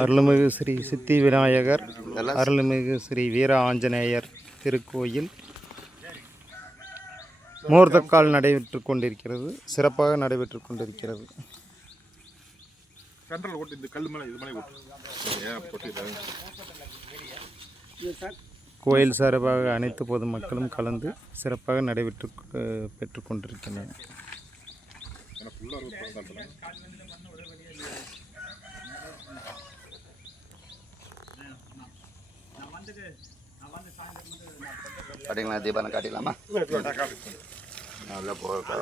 அருள்மிகு ஸ்ரீ சித்தி விநாயகர் அருள்மிகு ஸ்ரீ வீர ஆஞ்சநேயர் திருக்கோயில் மூர்த்தக்கால் நடைபெற்று கொண்டிருக்கிறது. சிறப்பாக நடைபெற்று கொண்டிருக்கிறது. கோயில் சார்பாக அனைத்து பொதுமக்களும் கலந்து சிறப்பாக நடைபெற்று பெற்றுக் கொண்டிருக்கின்றனர். காட்டிங்களா தீபாவளி காட்டிக்கலாமா? நல்லா போட்டு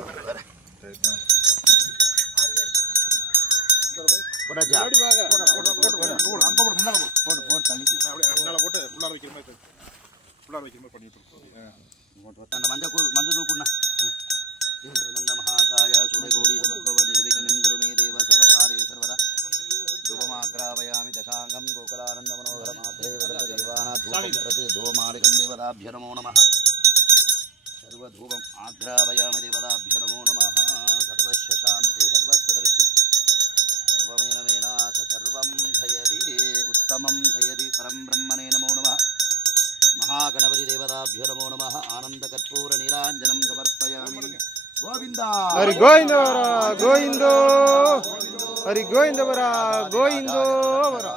மஞ்சள் குண்ணா மகாகாய சூரியகோடி சமர்ப்பவ நிர்விக்னம் குருமே தேவ சர்வகாரே சர்வதா धूपमाग्रापयामि दशांगं गोकुलानन्दमनोहरमाधेवदर्शदिवानाधूपं धूमालिकं देवताभ्यो नमो नमः. सर्वधूपम् आग्रापयामि देवताभ्यो नमो नमः. सर्वस्य शान्ति सर्वस्य दृष्टि सर्वमेनमेनाथ सर्वं जयति उत्तमं जयति परं ब्रह्मणे नमो नमः. महागणपति देवताभ्यो नमो नमः. आनन्दकर्पूरनीराञ्जनं समर्पयामि. गोविंदा हरि गोविंदवरा गोविंदो हरि गोविंदवरा गोविंदो वरा